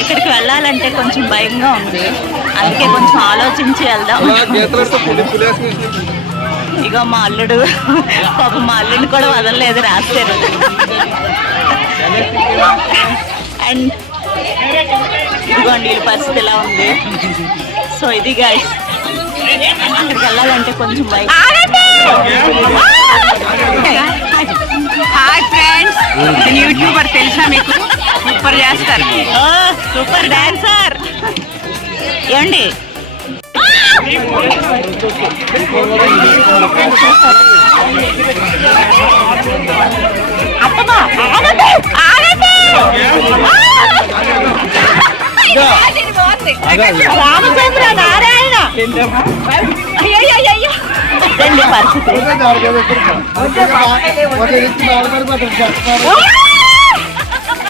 ఇక్కడికి వెళ్ళాలంటే కొంచెం భయంగా ఉంది, అందుకే కొంచెం ఆలోచించి వెళ్దాం. ఇగో మా అల్లుడు పాప, మా అల్లుడిని కూడా వదలలేదు, రాస్తారు. అండ్ ఇదిగోండి వీళ్ళ పరిస్థితి ఎలా ఉంది. సో ఇది గైస్, అక్కడికి వెళ్ళాలంటే కొంచెం భయం. హాయ్ ఫ్రెండ్స్, నేను యూట్యూబర్ తెలుసా మీకు? సూపర్ చేస్తారు, సూపర్ డాన్సర్. ఏమండి రామచంద్ర నారాయణ పరిస్థితి